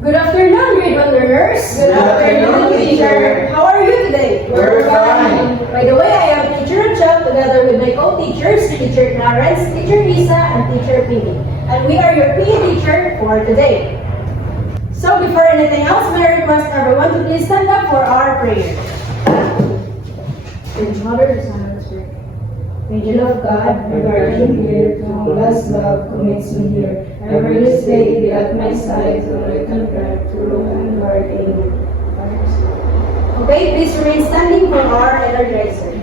Good afternoon, grade 1 learners. Good afternoon, teacher. How are you today? We're fine. By the way, I am Teacher Chuck together with my co-teachers, Teacher Clarence, Teacher Lisa, and Teacher Phoebe. And we are your PE teacher for today. So before anything else, may I request everyone to please stand up for our prayer. In the Mother, the Son, and the Spirit. May the love of God, the guardian here, to whom God's love commits me here, ever this day be at my side, to light and guide, to rule and guard. Amen. Okay, please remain standing for our energizer.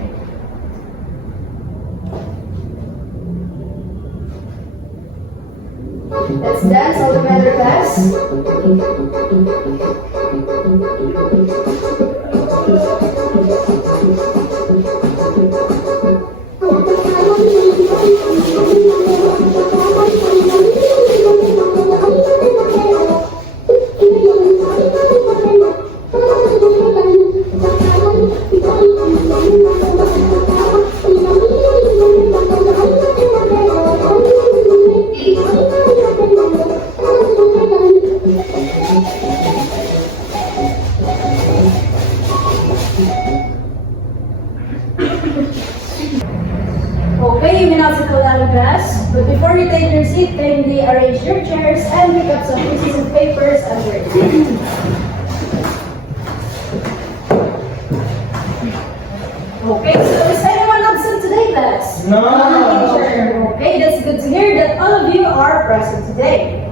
Let's dance all together, class. Okay, you may now sit down in class. But before you take your seat, kindly arrange your chairs and pick up some pieces of papers and words. Okay, so is anyone absent today, class? No. Teacher. Okay, that's good to hear that all of you are present today.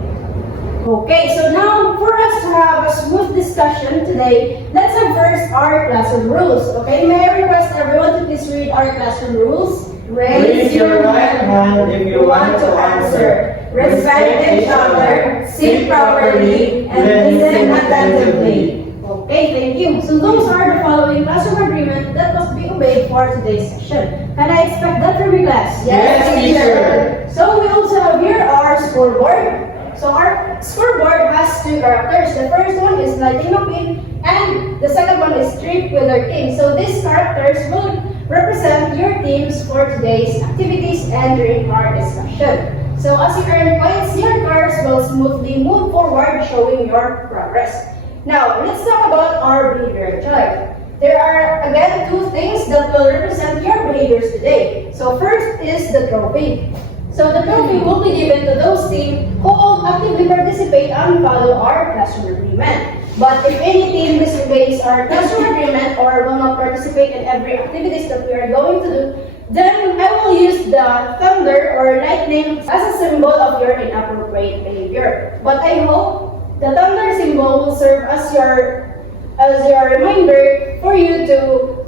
Okay, so now for us to have a smooth discussion today, let's have first our classroom rules. Okay, may I request everyone to please read our classroom rules? Raise your right hand if you want to answer. Respect each other, sit properly, and listen attentively. Okay, thank you. So those are the following classroom agreement that must be obeyed for today's session. Can I expect that from you, class? Yes, teacher. So we also have here our scoreboard. So our scoreboard has two characters. The first one is lighting up in, and the second one is trip with our team. So these characters will represent your teams for today's activities and during our discussion. So as you earn points, your cars will smoothly move forward, showing your progress. Now, let's talk about our behavior chart. There are, again, two things that will represent your behaviors today. So first is the trophy. So the trophy will be given to those teams who will actively participate and follow our classroom agreement. But if any team disobeys our classroom agreement or will not participate in every activities that we are going to do, then I will use the thunder or lightning as a symbol of your inappropriate behavior. But I hope the thunder symbol will serve as your reminder for you to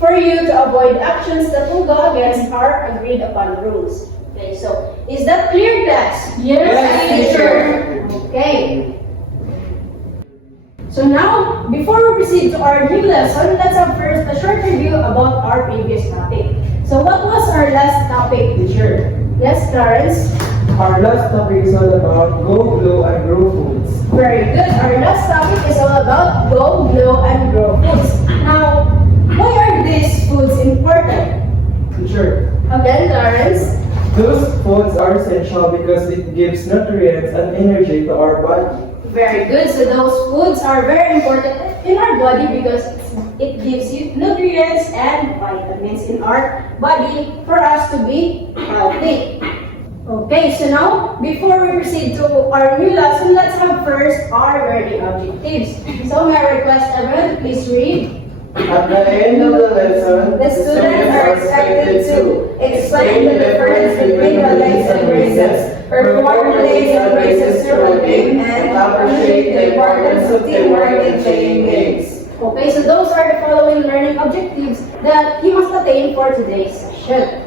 avoid actions that will go against our agreed upon rules. Okay, so is that clear, class? Yes, teacher. Okay. So now, before we proceed to our new lesson, let's have first a short review about our previous topic. So what was our last topic, teacher? Yes, Clarence? Our last topic is all about go, glow, and grow foods. Very good. Our last topic is all about go, glow, and grow foods. Now, why are these foods important? Teacher, Again, Clarence? those foods are essential because it gives nutrients and energy to our body. Very good. So those foods are very important in our body because it gives you nutrients and vitamins in our body for us to be healthy. Okay, so now, before we proceed to our new lesson, let's have first our learning objectives. So may I request everyone to please read. At the end of the lesson, The students are expected to explain the difference between the legs and braces, perform legs and braces through a game, and appreciate the importance of teamwork in playing games. Okay, so those are the following learning objectives that you must attain for today's session.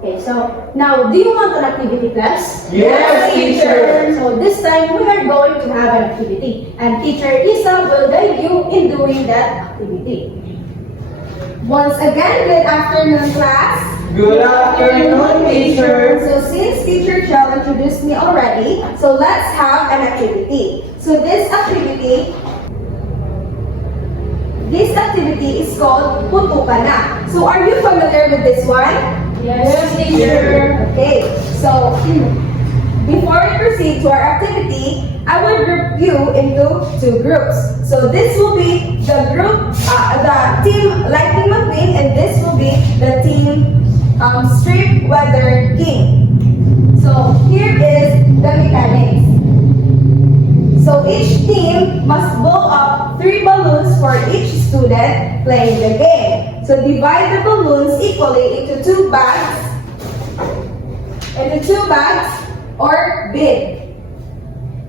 Okay, so now, do you want an activity, class? Yes, teacher. So this time, we are going to have an activity, and Teacher Lisa will guide you in doing that activity. Once again, good afternoon, class. Good afternoon, teacher. So since Teacher Chell introduced me already, so let's have an activity. So this activity is called Puto Ka Na. So are you familiar with this one? Yes, teacher. Okay, so before we proceed to our activity, I will group you into two groups. So this will be the group, the team Lightning McQueen, and this will be the team Strip Weather King. So here is the mechanics. So each team must blow up 3 balloons for each student playing the game. So divide the balloons equally into 2 bags, or bin.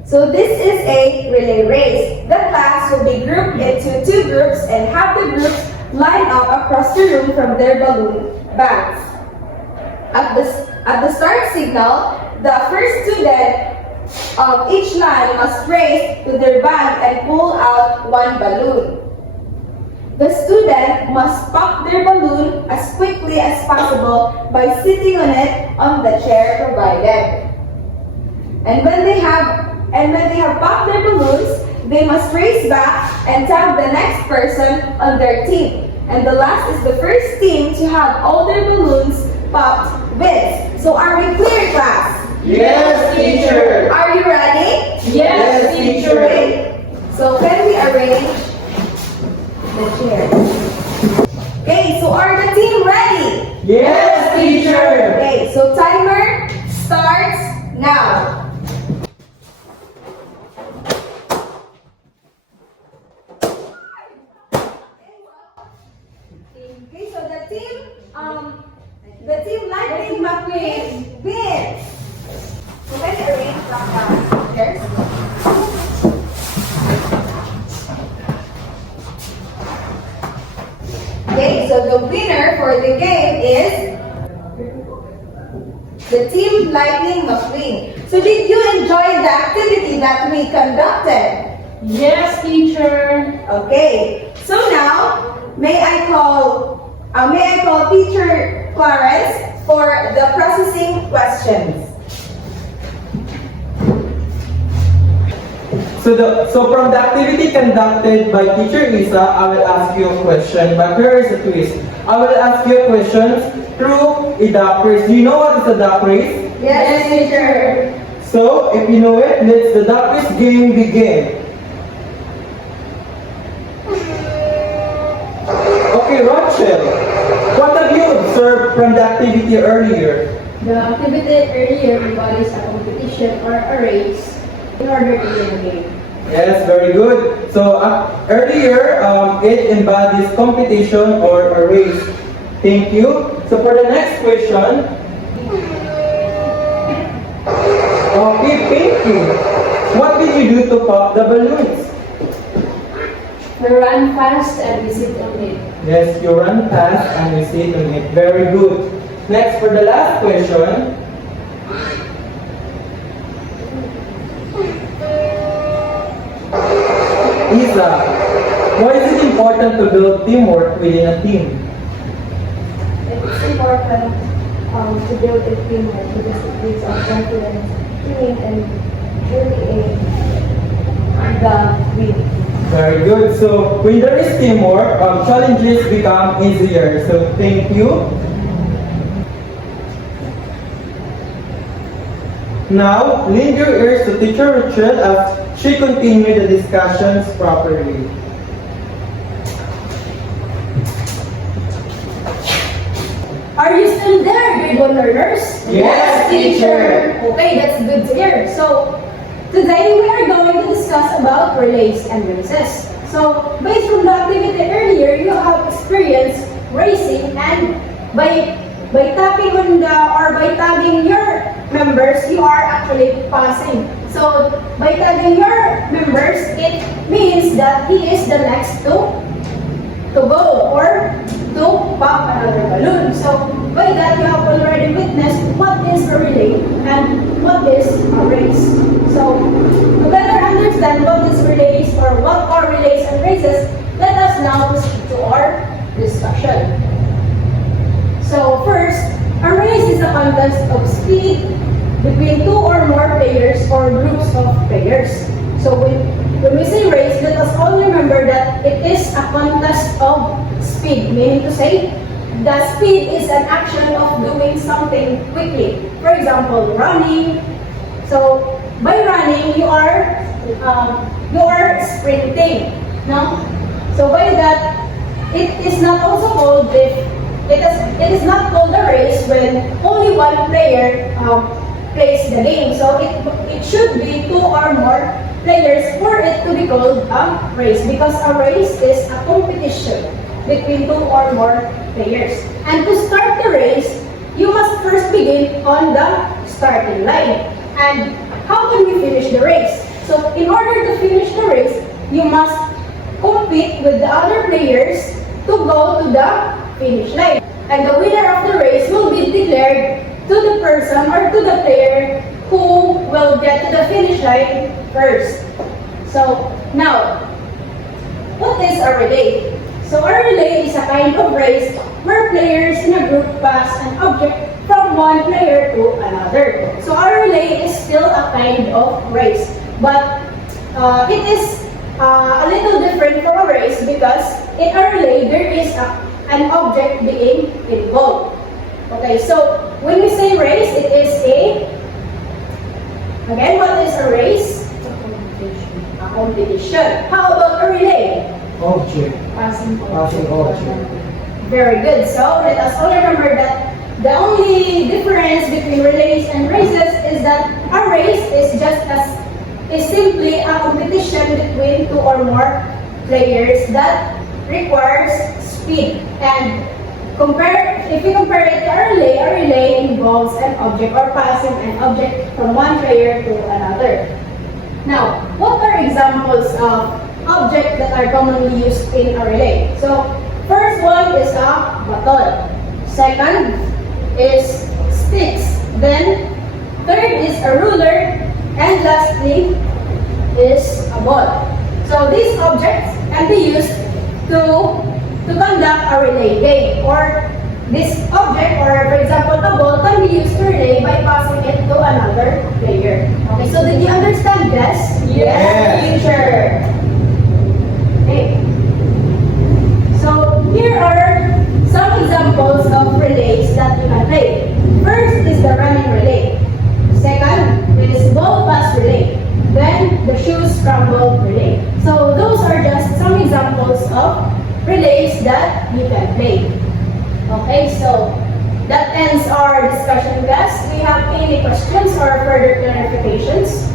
So this is a relay race. The class will be grouped into 2 groups and have the groups line up across the room from their balloon bags. At the start signal, the first student of each line must race to their bag and pull out 1 balloon. The student must pop their balloon as quickly as possible by sitting on it on the chair provided. And when they have popped their balloons, they must race back and tag the next person on their team. And the last is the first team to have all their balloons popped wins. So are we clear, class? Yes, teacher. Are you ready? Yes, teacher. Okay. So can we arrange the chairs? Okay, so are the team ready? Yes, teacher. Okay, so timer starts now. Okay, so the team Lightning McQueen wins. So can you arrange the chairs? Okay, so the winner for the game is the team Lightning McQueen. So did you enjoy the activity that we conducted? Yes, teacher. Okay, so now may I call Teacher Clarence for the processing questions. So from the activity conducted by Teacher Isa, I will ask you a question, but here is a twist. I will ask you questions through a duck race. Do you know what is a duck race? Yes, teacher. So, if you know it, let's the duck race game begin. Okay, Rachel, what have you observed from the activity earlier? The activity earlier embodies a competition or a race in order to win the game. Yes, very good. So, earlier, it embodies competition or a race. Thank you. So, for the next question, okay, thank you. What did you do to pop the balloons? We run fast and we sit on it. Yes, you run fast and you sit on it. Very good. Next, for the last question. Isa, why is it important to build teamwork within a team? It's important to build a teamwork because it gives us confidence, teaming, and really the win. Very good. So, when there is teamwork, challenges become easier. So, thank you. Now, lend your ears to Teacher Rachel as she continues the discussions properly. Are you still there, grade 1 learners? Yes, teacher. Okay, that's good to hear. So, today we are going to discuss about relays and races. So, based on the activity earlier, you have experienced racing, and by tapping on by tagging your members, you are actually passing. So, by tagging your members, it means that he is the next to go or to pop another balloon. So, by that, you have already witnessed what is a relay and what is a race. So, to better understand what is relays or what are relays and races, let us now proceed to our discussion. So, first, a race is a contest of speed between 2 or more players or groups of players. So, when we say race, let us all remember that it is a contest of speed, meaning to say, the speed is an action of doing something quickly. For example, running, So by running, you are sprinting, no? So by that, it is not also called it is not called a race when only one player plays the game. So it should be two or more players for it to be called a race, because a race is a competition between two or more players. And to start the race, you must first begin on the starting line. And how can we finish the race? So in order to finish the race, you must compete with the other players to go to the finish line. And the winner of the race will be declared to the person or to the player who will get to the finish line first. So now, what is a relay? So a relay is a kind of race where players in a group pass an object from one player to another. So a relay is still a kind of race, but it is a little different from a race, because in a relay there is an object being involved. Okay, so when we say race, it is again, what is a race? A competition. How about a relay? Object. Passing object. Very good. So let us all remember that the only difference between relays and races is that a race is simply a competition between two or more players that requires speed. And if you compare it to a relay involves an object or passing an object from one player to another. Now, what are examples of objects that are commonly used in a relay? So, first one is a baton. Second is sticks. Then, third is a ruler. And lastly is a ball. So, these objects can be used to conduct a relay game. Or this object, or for example, a ball can be used to relay by passing it to another player. Okay, so did you understand this? Yes. Teacher. Okay. So here are some examples of relays that you can play. First is the running relay. Second is ball pass relay. Then the shoe scramble relay. So those are just some examples of relays that you can play. Okay, so that ends our discussion, class. Do you have any questions or further clarifications?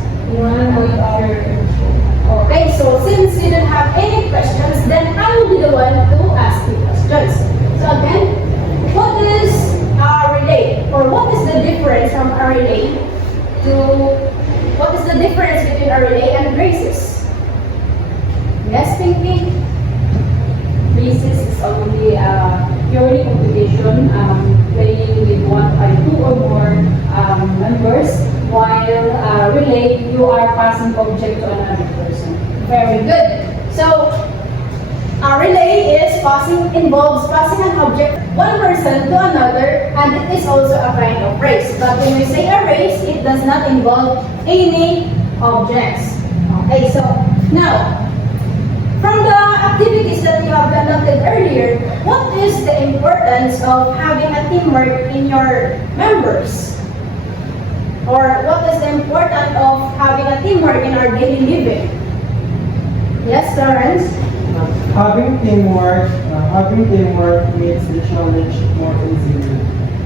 Okay, so since you don't have any questions, then I will be the one to ask you questions. So again, what is a relay? Or what is the difference from a relay what is the difference between a relay and races? Yes, Pinky? Races is only purely competition, playing with two or more members, while relay, you are passing object to another person. Very good. So, a relay involves passing an object one person to another, and it is also a kind of race. But when we say a race, it does not involve any objects. Okay, so now, from the activities that you have conducted earlier, what is the importance of having a teamwork in your members? Or what is the importance of having a teamwork in our daily living? Yes, Lawrence? Having teamwork makes the challenge more easier.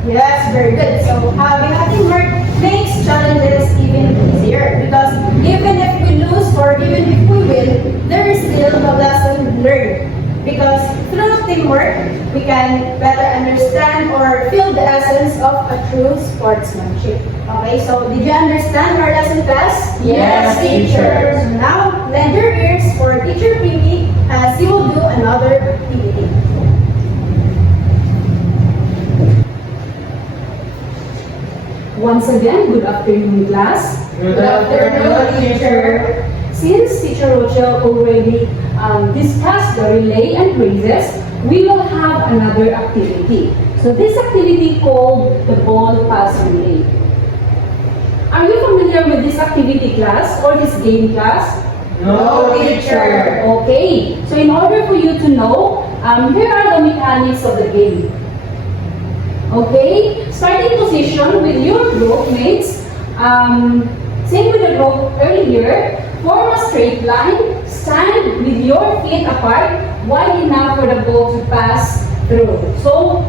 Yes, very good. So having a teamwork makes challenges even easier, because even if we lose or even if we win, there is still a lesson learned. Because through teamwork, we can better understand or feel the essence of a true sportsmanship. Okay, so did you understand our lesson, class? Yes, teacher. So now, lend your ears for Teacher Pinky as he will do another activity. Once again, good afternoon, class. Good afternoon, teacher. Since Teacher Rochelle already discussed the relay and races, we will have another activity. So this activity called the ball pass relay. Are you familiar with this activity, class, or this game, class? No, teacher. Okay, so in order for you to know, here are the mechanics of the game. Okay, starting position with your group mates, same with the rope earlier, form a straight line, stand with your feet apart, wide enough for the ball to pass through. So,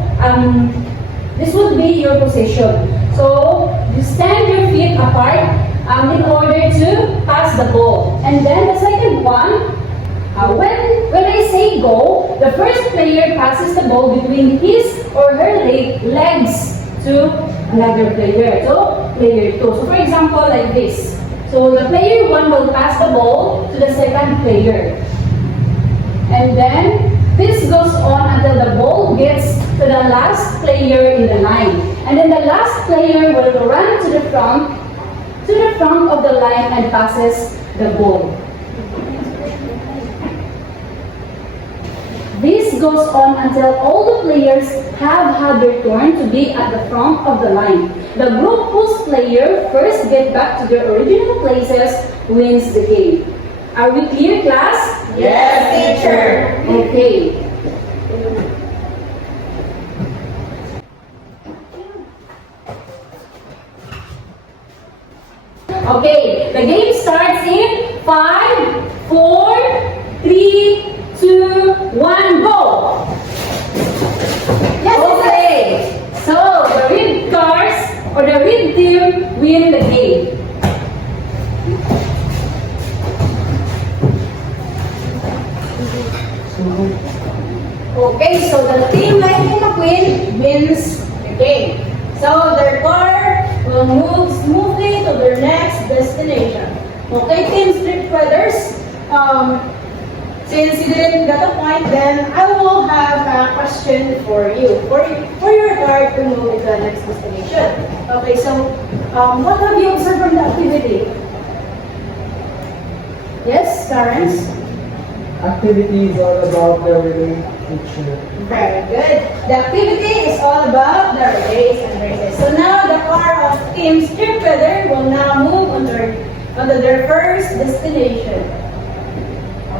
this would be your position. So, you stand your feet apart in order to pass the ball. And then the second one, when I say go, the first player passes the ball between his or her legs to another player. So, player 2. So, for example, like this. So, the player 1 will pass the ball to the second player. And then, this goes on until the ball gets to the last player in the line. And then the last player will run to the front of the line and passes the ball. This goes on until all the players have had their turn to be at the front of the line. The group whose player first get back to their original places wins the game. Are we clear, class? Yes, teacher. Okay. Okay, the game starts in 5, 4, 3, 2, 1, go! Yes, Okay, so the red cars or the red team win the game. Okay, so the team Lightning McQueen wins the game. So their car will move smoothly to their next destination. Okay, Team Strip Brothers, since you didn't get a point, then I will have a question for you, for your car to move into the next destination. Okay, so what have you observed from the activity? Yes, Clarence? Activity is all about the relay teacher. Very good. The activity is all about the relays and races. So now the car of Team Strip Feather will now move on their first destination.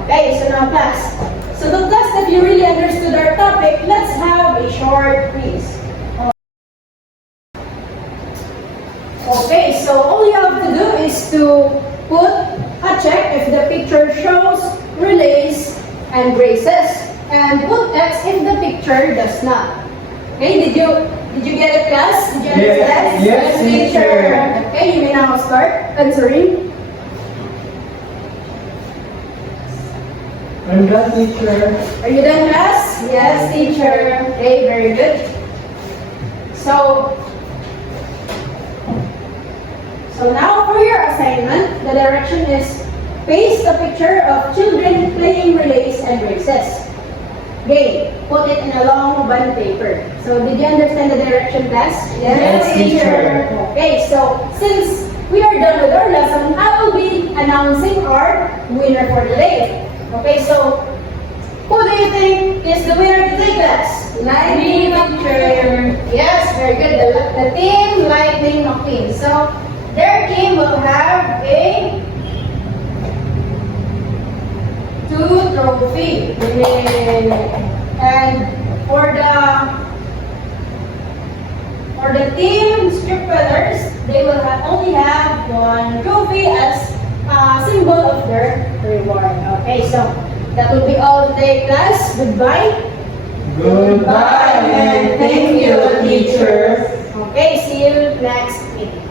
Okay, so now class. So the class that you really understood our topic, let's have a short quiz. Okay, so all you have to do is to put a check if the picture shows relays and races, and put X if the picture does not. Okay, did you get it, class? Did you understand? Yes, teacher. Okay, you may now start answering. I'm done, teacher. Are you done, class? Yes, teacher. Okay, very good. So now for your assignment, the direction is paste a picture of children playing relays and races. Okay, put it in a long bond paper. So did you understand the direction, class? Yes, teacher. Okay, so since we are done with our lesson, I will be announcing our winner for the day. Okay, so who do you think is the winner today, class? Lightning McQueen. Yes, very good. The team Lightning McQueen. So their team will have a 2 trophy. And for the team Strip Brothers, they will only have 1 trophy as a symbol of their reward. Okay, so that will be all today, class. Goodbye. Goodbye and thank you, teacher. Okay, see you next week.